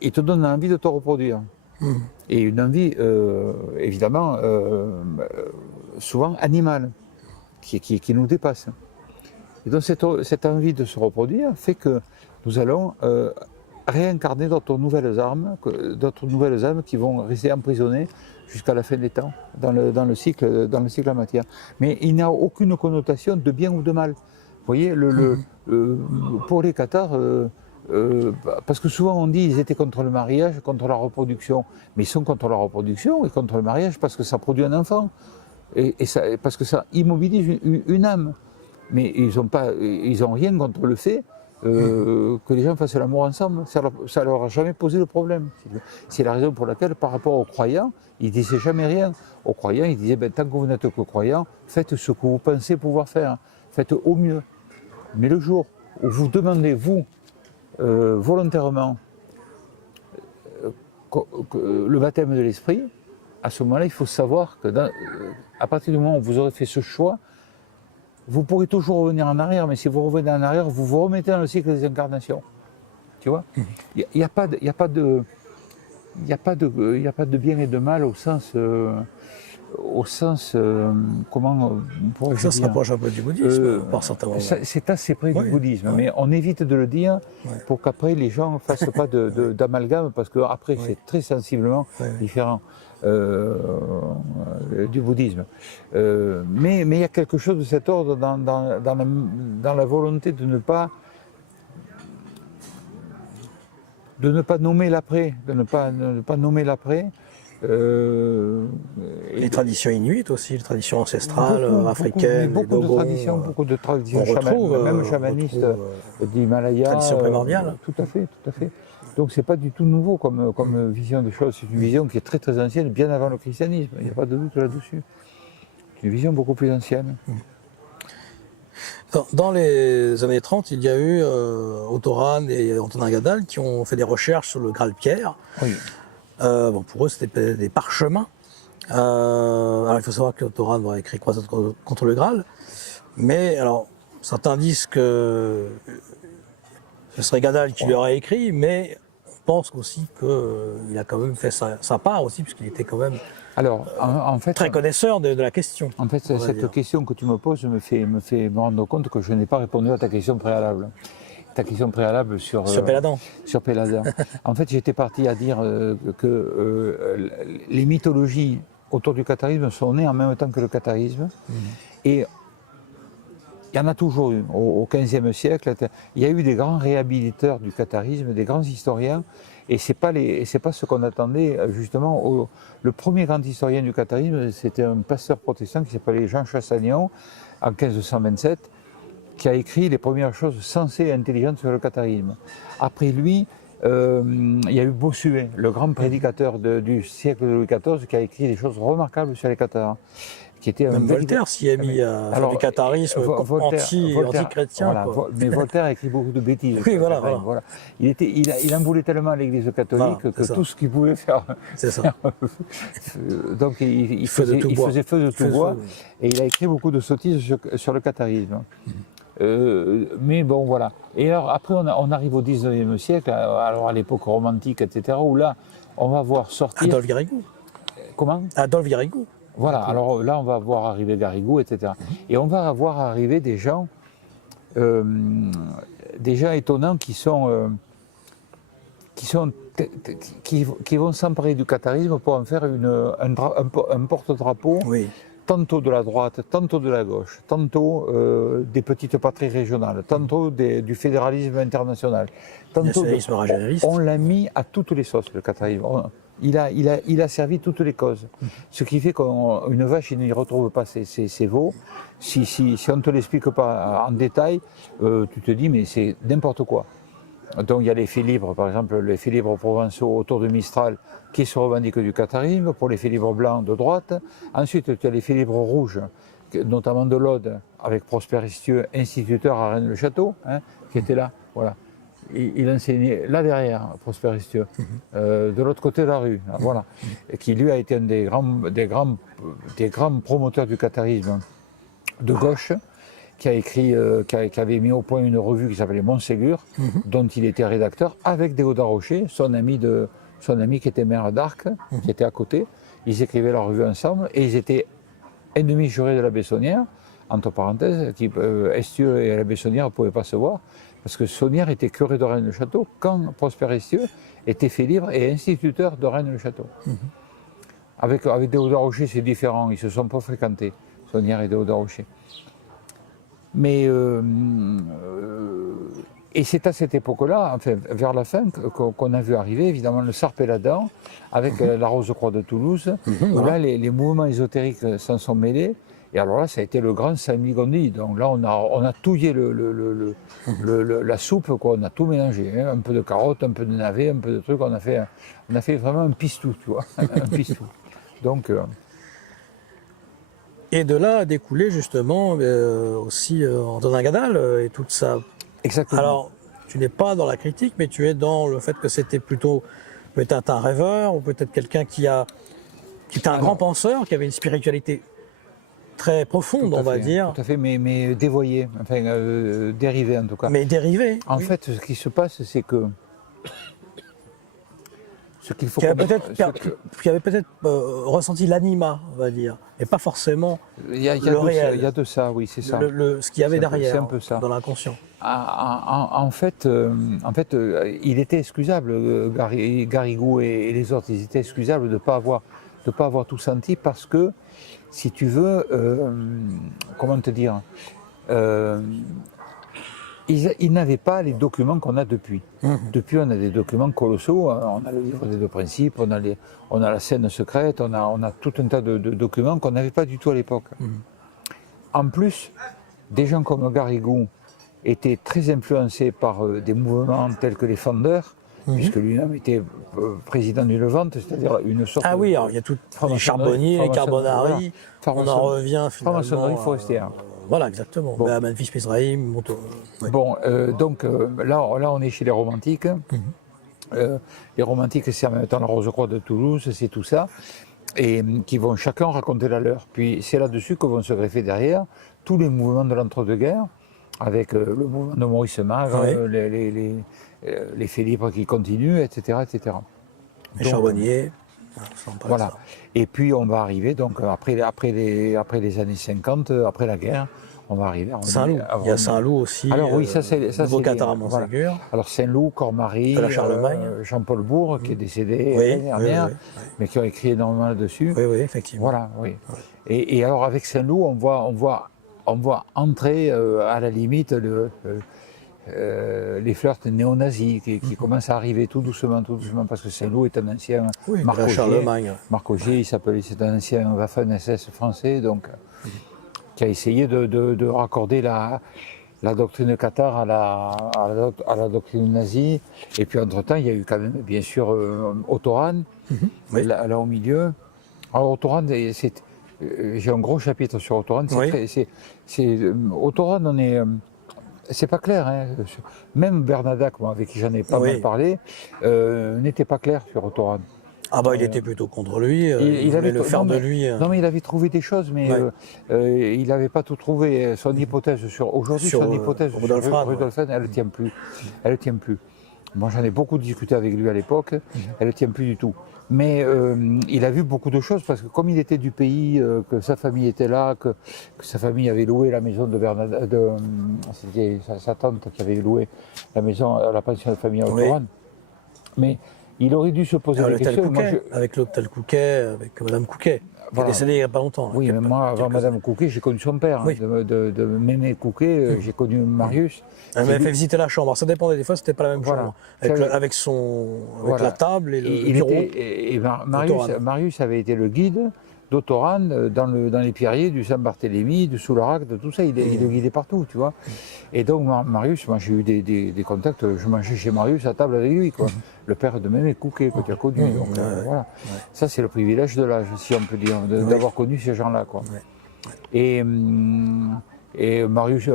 il te donne envie de te reproduire. Et une envie, évidemment, souvent animale, qui nous dépasse. Et donc cette envie de se reproduire fait que nous allons réincarner d'autres nouvelles âmes qui vont rester emprisonnées jusqu'à la fin des temps, dans le cycle de la matière. Mais il n'y a aucune connotation de bien ou de mal. Vous voyez, pour les cathares, parce que souvent on dit qu'ils étaient contre le mariage, contre la reproduction, mais ils sont contre la reproduction et contre le mariage parce que ça produit un enfant, parce que ça immobilise une âme. Mais ils n'ont rien contre le fait que les gens fassent l'amour ensemble. Ça leur a jamais posé le problème. C'est la raison pour laquelle, par rapport aux croyants, ils ne disaient jamais rien. Aux croyants, ils disaient, tant que vous n'êtes que croyants, faites ce que vous pensez pouvoir faire. Faites au mieux. Mais le jour où vous demandez, vous, volontairement, le baptême de l'esprit, à ce moment-là, il faut savoir que à partir du moment où vous aurez fait ce choix, vous pourrez toujours revenir en arrière, mais si vous revenez en arrière, vous vous remettez dans le cycle des incarnations. Tu vois ? Il n'y a pas de bien et de mal au sens comment pourrais-je dire ? Ça se rapproche un peu du bouddhisme, par certains moments. C'est assez près du bouddhisme, mais on évite de le dire pour qu'après les gens ne fassent pas d'amalgame, parce qu'après c'est très sensiblement différent du bouddhisme. Mais il y a quelque chose de cet ordre dans la volonté de ne pas nommer l'après, de ne pas nommer l'après. Les traditions inuites aussi, les traditions ancestrales, africaines, beaucoup de traditions même chamanistes d'Himalaya. Tradition primordiale. Tout à fait. Donc c'est pas du tout nouveau comme vision des choses, c'est une vision qui est très très ancienne, bien avant le christianisme, il n'y a pas de doute là-dessus. C'est une vision beaucoup plus ancienne. Dans les années 30, il y a eu Otto et Antonin Gadal qui ont fait des recherches sur le Graal-Pierre. Oui. Pour eux, c'était des parchemins. Alors, il faut savoir que Otto Rahn a écrit Croisade contre le Graal. Mais alors, certains disent que ce serait Gadal qui l'aurait écrit, mais on pense aussi qu'il a quand même fait sa part aussi, puisqu'il était quand même en fait, très connaisseur de la question. En fait, cette question que tu me poses me fait me rendre compte que je n'ai pas répondu à ta question préalable. Ta question préalable sur Péladan. Sur Péladan. En fait, j'étais parti à dire que les mythologies autour du catharisme sont nées en même temps que le catharisme. Et il y en a toujours eu. Au XVe siècle, il y a eu des grands réhabilitateurs du catharisme, des grands historiens. Et c'est pas ce qu'on attendait justement. Le premier grand historien du catharisme, c'était un pasteur protestant qui s'appelait Jean Chassagnon, en 1527. Qui a écrit les premières choses sensées et intelligentes sur le catharisme. Après lui, il y a eu Bossuet, le grand prédicateur du siècle de Louis XIV, qui a écrit des choses remarquables sur les cathares. Qui était même Voltaire s'y est mis à faire du catharisme anti-chrétien. Voilà, mais Voltaire a écrit beaucoup de bêtises. Oui, voilà. Il en voulait tellement à l'Église catholique que tout ce qu'il pouvait faire. C'est ça. Donc il faisait feu de tout bois, et il a écrit beaucoup de sottises sur le catharisme. Mais bon, voilà. Et alors, après, on arrive au 19e siècle, alors à l'époque romantique, etc., où là, on va voir sortir... Adolphe Garrigou. Comment ? Adolphe Garrigou. Voilà, alors là, on va voir arriver Garrigou, etc. Et on va voir arriver des gens étonnants qui vont s'emparer du catharisme pour en faire un porte-drapeau. Oui. Tantôt de la droite, tantôt de la gauche, tantôt des petites patries régionales, tantôt du fédéralisme international. Tantôt on l'a mis à toutes les sauces, le catharisme. Il a servi toutes les causes. Ce qui fait qu'une vache, il n'y retrouve pas ses veaux. Si on ne te l'explique pas en détail, tu te dis, mais c'est n'importe quoi. Donc il y a les faits libres, par exemple, les faits libres provençaux autour de Mistral, qui se revendiquent du catharisme, pour les faits libres blancs de droite. Ensuite, tu as les faits libres rouges, notamment de l'Aude, avec Prosper Estieux, instituteur à Rennes-le-Château, qui était là. Voilà. Il enseignait là derrière, Prosper Estieux, de l'autre côté de la rue, voilà. Et qui lui a été un des grands promoteurs du catharisme de gauche. qui a écrit, qui avait mis au point une revue qui s'appelait Montségur, dont il était rédacteur, avec Déodat Rocher, son ami qui était maire d'Arques, qui était à côté. Ils écrivaient la revue ensemble et ils étaient ennemis jurés de la Bessonnière, entre parenthèses, Estieux et la Bessonnière ne pouvaient pas se voir, parce que Saunière était curé de Rennes-le-Château quand Prosper Estieux était fait libre et instituteur de Rennes-le-Château. Avec Déodat Rocher, c'est différent, ils ne se sont pas fréquentés, Saunière et Déodat Rocher. Mais et c'est à cette époque-là, enfin vers la fin, qu'on a vu arriver évidemment le Sarpé-la-Dent avec la Rose-Croix de Toulouse, où là les mouvements ésotériques s'en sont mêlés. Et alors là, ça a été le grand Saint-Migondi. Donc là, on a touillé la soupe, quoi. On a tout mélangé. Hein. Un peu de carottes, un peu de navets, un peu de trucs. On a fait vraiment un pistou, tu vois. Un pistou. Donc. Et de là a découlé justement aussi Antonin Gadal et toute ça. Exactement. Alors, tu n'es pas dans la critique, mais tu es dans le fait que c'était plutôt peut-être un rêveur ou peut-être quelqu'un qui était un grand penseur, qui avait une spiritualité très profonde, on va dire. Tout à fait, mais dévoyé, enfin dérivé en tout cas. Mais dérivé. En fait, ce qui se passe, c'est que ce qu'il faut qui avait peut-être ressenti l'anima, on va dire, et pas forcément le réel. Il y a de ça, oui, c'est ça. Ce qu'il y avait derrière, c'est un peu ça. dans l'inconscient. En fait, il était excusable, Garrigou et les autres, ils étaient excusables de ne pas avoir tout senti parce que, si tu veux, comment te dire, ils n'avaient pas les documents qu'on a depuis. Depuis, on a des documents colossaux, on a le livre des 2 principes, on a la scène secrète, on a tout un tas de documents qu'on n'avait pas du tout à l'époque. En plus, des gens comme Garrigou étaient très influencés par des mouvements tels que les Fondeurs, puisque lui-même était président du Levante, c'est-à-dire une sorte de... Ah oui, alors il y a tout les charbonniers, les carbonari, voilà. On en revient finalement... Franc-maçonnerie forestière. Voilà, exactement. Bon. Memphis Mizraïm, ouais. Bon, donc là, on est chez les romantiques. Les romantiques, c'est en même temps la Rose-Croix de Toulouse, c'est tout ça, et qui vont chacun raconter la leur. Puis c'est là-dessus que vont se greffer derrière tous les mouvements de l'entre-deux-guerres, avec le mouvement de Maurice Magre, les faits libres qui continuent, etc. etc. Les charbonniers. Voilà. Et puis on va arriver, donc après les années 50, après la guerre, on va arriver à Saint-Loup. Il y a Saint-Loup aussi. Alors oui, ça c'est Catar à Montségur. Voilà. Alors Saint-Loup, Cormarie, Jean-Paul Bourg, qui est décédé l'année dernière, mais qui a écrit énormément là-dessus. Oui, effectivement. Voilà, oui. Et alors avec Saint-Loup, on voit entrer à la limite les flirts néo-nazis qui commencent à arriver tout doucement, parce que Saint-Loup est un ancien Marc Augier, c'est un ancien Waffen-SS français, donc qui a essayé de raccorder la doctrine Catar à la doctrine nazie. Et puis entre-temps, il y a eu quand même, bien sûr, Ottoran, là au milieu. Alors Ottoran, j'ai un gros chapitre sur Ottoran. Ottoran, on est... C'est pas clair, hein. Même Bernadac, moi, avec qui j'en ai pas mal parlé, n'était pas clair sur Ottoran. Ah bah il était plutôt contre lui, il voulait le faire de lui. Non mais il avait trouvé des choses, mais il n'avait pas tout trouvé. Son hypothèse aujourd'hui, son hypothèse sur Rudolf Hahn, elle ne tient plus. Elle ne tient plus. Moi j'en ai beaucoup discuté avec lui à l'époque, elle ne tient plus du tout. Mais il a vu beaucoup de choses, parce que comme il était du pays, que sa famille était là, que sa famille avait loué la maison de Bernadac, c'était sa tante qui avait loué la maison à la pension de famille à Ottoran. Mais il aurait dû se poser des questions. Avec l'hôtel Couquet, avec Madame Couquet, qui est décédée il n'y a pas longtemps. Oui, mais moi, avant Madame Couquet, j'ai connu son père. De Mémé Couquet, j'ai connu Marius. Elle m'avait fait visiter la chambre. Ça dépendait des fois, c'était pas la même chambre. Avec la table et le bureau. Et Marius avait été le guide d'Ottoran dans les pierriers du Saint-Barthélemy, du Soularac, de tout ça. Il le guidait partout, tu vois. Et donc, Marius, moi j'ai eu des contacts. Je mangeais chez Marius à table avec lui, quoi. Le père de Mémé Couquet, que tu as connu. Donc, voilà. Ça, c'est le privilège de l'âge, si on peut dire, d'avoir connu ces gens-là, quoi. Et Et Marius,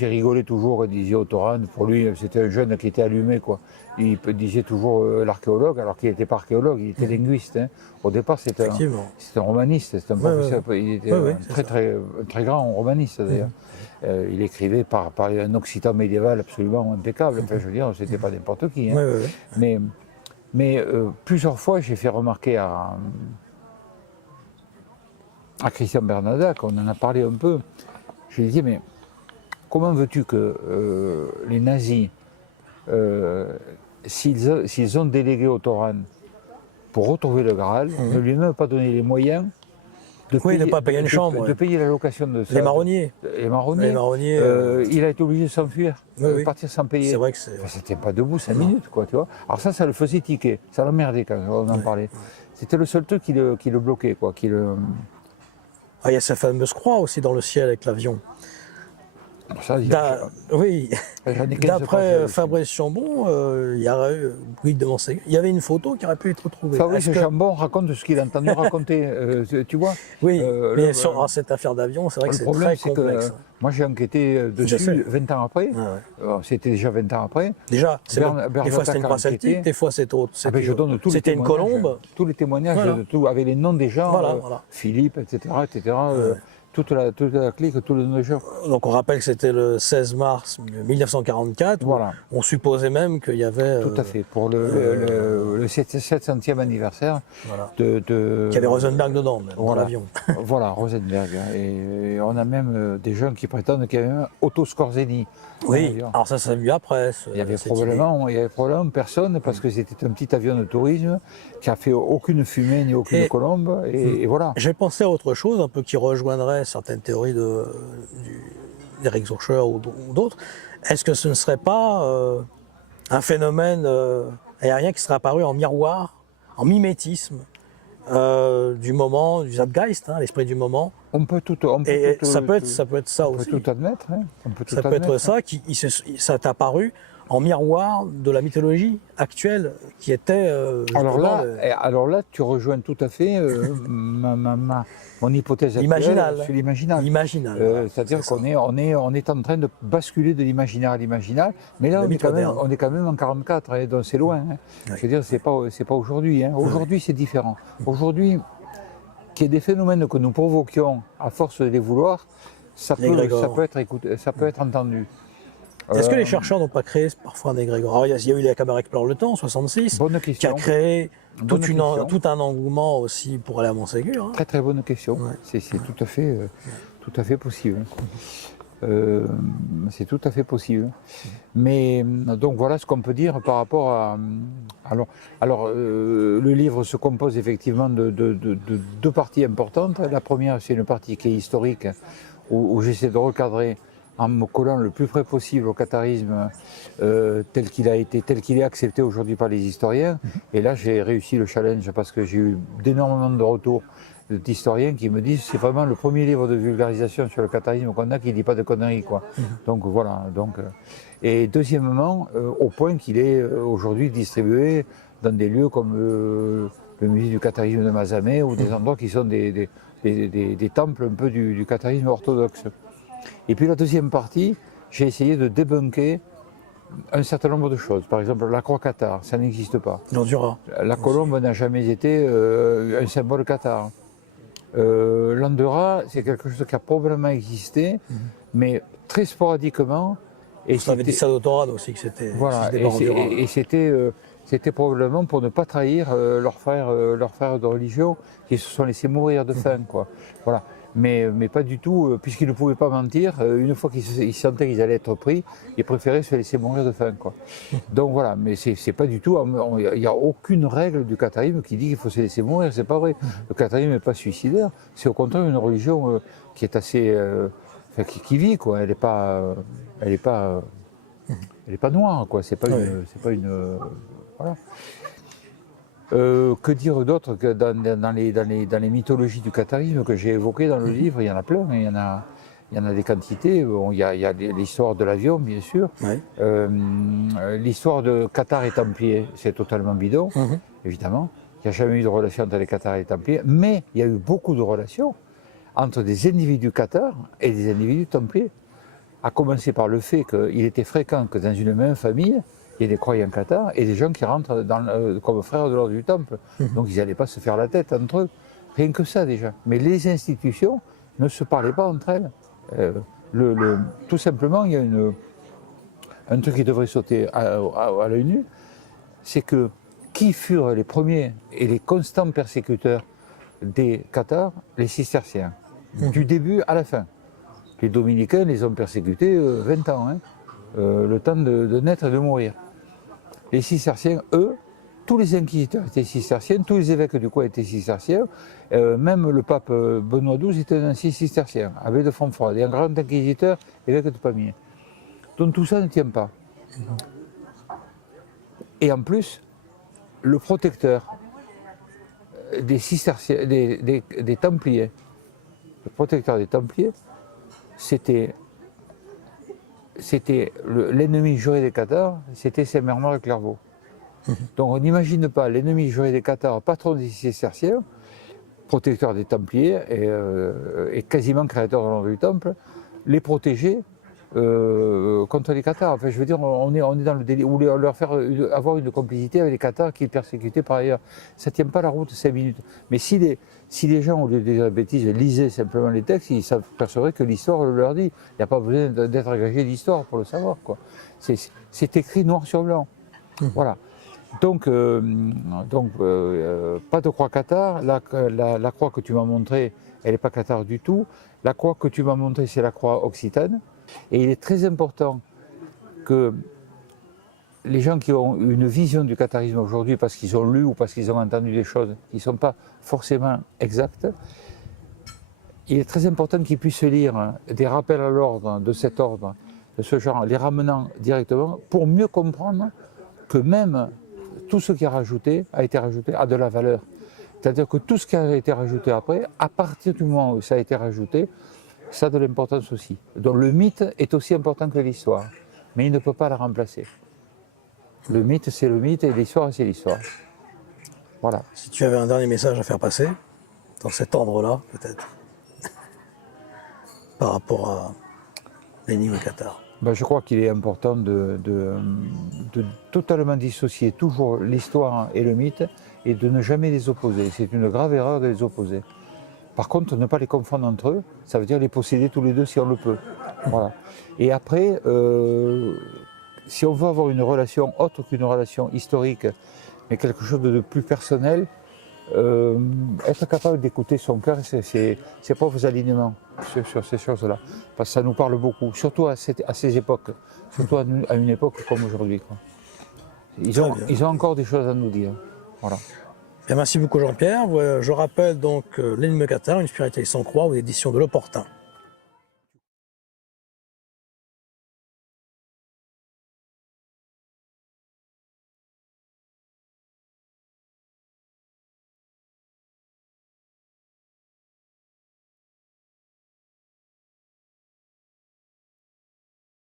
il rigolait toujours, il disait au Torrent, pour lui, c'était un jeune qui était allumé, quoi. Il disait toujours l'archéologue, alors qu'il n'était pas archéologue, il était linguiste. Hein. Au départ, c'était un romaniste, c'était un professeur, il était un très grand romaniste, d'ailleurs. Il écrivait par un occitan médiéval absolument impeccable, enfin, je veux dire, c'était pas n'importe qui. Hein. Mais plusieurs fois, j'ai fait remarquer à Christian Bernadac, on en a parlé un peu, je lui ai dit, mais comment veux-tu que les nazis, s'ils ont délégué au Torrent pour retrouver le Graal, ne lui ont même pas donné les moyens de payer la location de ça. Les marronniers. Les marronniers. Il a été obligé de s'enfuir, de partir sans payer. C'est vrai que c'était pas debout 5 minutes, quoi, tu vois. Alors ça le faisait tiquer, ça l'emmerdait quand on en parlait. C'était le seul truc qui le bloquait, quoi. Il y a cette fameuse croix aussi dans le ciel avec l'avion. Oui, d'après Fabrice Chambon, il y aurait il y avait une photo qui aurait pu être retrouvée. Fabrice Chambon raconte ce qu'il a entendu raconter, tu vois. Oui, mais sur cette affaire d'avion, c'est vrai que c'est très complexe. Moi j'ai enquêté dessus 20 ans après, c'était déjà 20 ans après. Déjà, des fois c'était une croix celtique, des fois c'était autre. C'était une colombe. Tous les témoignages, avec les noms des gens, Philippe, etc. Toute la clique, tout le nageur. Donc on rappelle que c'était le 16 mars 1944. Voilà. On supposait même qu'il y avait... Tout à fait, pour le 700e anniversaire qu'il y avait Rosenberg dedans, même, dans l'avion. Voilà, Rosenberg. Et on a même des gens qui prétendent qu'il y avait même Otto Skorzeny. Oui, alors ça s'est vu après. Il y avait probablement personne, parce que c'était un petit avion de tourisme qui a fait aucune fumée ni aucune colombe, et voilà. J'ai pensé à autre chose, un peu qui rejoindrait certaines théories d'Eric Zurcher ou d'autres. Est-ce que ce ne serait pas un phénomène aérien qui serait apparu en miroir, en mimétisme du moment, du Zeitgeist, l'esprit du moment? Ça peut être ça aussi. On peut tout admettre. Hein. Ça peut être ça, ça est apparu en miroir de la mythologie actuelle qui était... alors là, tu rejoins tout à fait mon hypothèse actuelle sur l'imaginal. C'est-à-dire qu'on est en train de basculer de l'imaginaire à l'imaginal, mais là on est quand même en 1944, donc c'est loin. Hein. Je veux dire, c'est pas aujourd'hui. Hein. Aujourd'hui c'est différent. Aujourd'hui, qu'il y ait des phénomènes que nous provoquions à force de les vouloir, ça peut être entendu. Est-ce que les chercheurs n'ont pas créé parfois un égrégore? Alors, il y a eu la caméra Explore le temps en 1966, qui a créé tout un engouement aussi pour aller à Montségur. Hein. Très très bonne question. Ouais. C'est tout à fait possible. C'est tout à fait possible. Mais donc voilà ce qu'on peut dire par rapport à... Alors le livre se compose effectivement de deux parties importantes. La première, c'est une partie qui est historique, où j'essaie de recadrer en me collant le plus près possible au catharisme tel qu'il est accepté aujourd'hui par les historiens. Et là, j'ai réussi le challenge parce que j'ai eu d'énormément de retours d'historiens qui me disent que c'est vraiment le premier livre de vulgarisation sur le catharisme qu'on a qui ne dit pas de conneries, quoi. Donc voilà. Et deuxièmement, au point qu'il est aujourd'hui distribué dans des lieux comme le musée du catharisme de Mazamet ou des endroits qui sont des temples un peu du catharisme orthodoxe. Et puis la deuxième partie, j'ai essayé de débunker un certain nombre de choses. Par exemple, la croix cathare, ça n'existe pas. La colombe n'a jamais été un symbole cathare. L'Andorra, c'est quelque chose qui a probablement existé, mais très sporadiquement. Et ça avait dit ça d'Autorade aussi, que c'était... Voilà, et c'était probablement pour ne pas trahir leurs frères de religion qui se sont laissés mourir de faim, quoi. Voilà. Mais pas du tout, puisqu'ils ne pouvaient pas mentir, une fois qu'ils sentaient qu'ils allaient être pris, ils préféraient se laisser mourir de faim, quoi. Donc voilà, mais c'est pas du tout, il n'y a aucune règle du catharisme qui dit qu'il faut se laisser mourir, c'est pas vrai. Le catharisme n'est pas suicidaire, c'est au contraire une religion qui est assez... qui vit, quoi, elle n'est pas noire, quoi, c'est pas une voilà. Que dire d'autre que dans les mythologies du catharisme que j'ai évoquées dans le livre? Il y en a plein, il y en a des quantités. Bon, il y a l'histoire de l'avion, bien sûr. L'histoire de Cathare et Templiers, c'est totalement bidon, évidemment. Il n'y a jamais eu de relation entre les Cathares et les Templiers, mais il y a eu beaucoup de relations entre des individus cathares et des individus templiers. À commencer par le fait qu'il était fréquent que dans une même famille, il y ait des croyants cathares et des gens qui rentrent comme frères de l'ordre du Temple. Donc ils n'allaient pas se faire la tête entre eux. Rien que ça déjà. Mais les institutions ne se parlaient pas entre elles. Tout simplement, il y a un truc qui devrait sauter à l'œil nu, c'est que qui furent les premiers et les constants persécuteurs des cathares? Les cisterciens, du début à la fin. Les dominicains les ont persécutés 20 ans, hein, le temps de naître et de mourir. Les cisterciens, eux, tous les inquisiteurs étaient cisterciens, tous les évêques du coin étaient cisterciens, même le pape Benoît XII était un cistercien, abbé de Fontfroide, et un grand inquisiteur, évêque de Pamiers. Donc tout ça ne tient pas. Et en plus, le protecteur des cisterciens, des Templiers, le protecteur des Templiers, c'était l'ennemi juré des cathares, c'était Saint-Bernard de Clairvaux. Donc on n'imagine pas l'ennemi juré des cathares, patron des cisterciens, protecteur des Templiers et quasiment créateur de l'ordre du Temple, les protéger contre les cathares. Enfin, je veux dire, on est dans le délire, ou leur faire avoir une complicité avec les cathares qu'ils persécutaient par ailleurs. Ça ne tient pas la route 5 minutes. Mais si les gens, au lieu de dire la bêtise, lisaient simplement les textes, ils s'apercevraient que l'histoire le leur dit. Il n'y a pas besoin d'être engagé d'histoire pour le savoir, quoi. C'est écrit noir sur blanc. Voilà. Donc, pas de croix cathare. La croix que tu m'as montrée, elle n'est pas cathare du tout. La croix que tu m'as montrée, c'est la croix occitane. Et il est très important que les gens qui ont une vision du catharisme aujourd'hui, parce qu'ils ont lu ou parce qu'ils ont entendu des choses qui ne sont pas forcément exactes, il est très important qu'ils puissent lire des rappels à l'ordre de cet ordre, de ce genre, les ramenant directement, pour mieux comprendre que même tout ce qui a été rajouté a de la valeur. C'est-à-dire que tout ce qui a été rajouté après, à partir du moment où ça a été rajouté, ça a de l'importance aussi. Donc le mythe est aussi important que l'histoire, mais il ne peut pas la remplacer. Le mythe, c'est le mythe et l'histoire, c'est l'histoire. Voilà. Si tu avais un dernier message à faire passer, dans cet ordre-là, peut-être, par rapport à l'énigme cathare. Ben, je crois qu'il est important de totalement dissocier toujours l'histoire et le mythe et de ne jamais les opposer. C'est une grave erreur de les opposer. Par contre, ne pas les confondre entre eux, ça veut dire les posséder tous les deux si on le peut. Voilà. Et après, si on veut avoir une relation autre qu'une relation historique, mais quelque chose de plus personnel, être capable d'écouter son cœur et ses propres alignements sur ces choses-là. Parce que ça nous parle beaucoup, surtout à ces époques, surtout à une époque comme aujourd'hui. Ils ont encore des choses à nous dire. Voilà. Bien, merci beaucoup Jean-Pierre. Je rappelle donc l'énigme cathare, une spiritualité sans croix aux éditions de L'Opportun.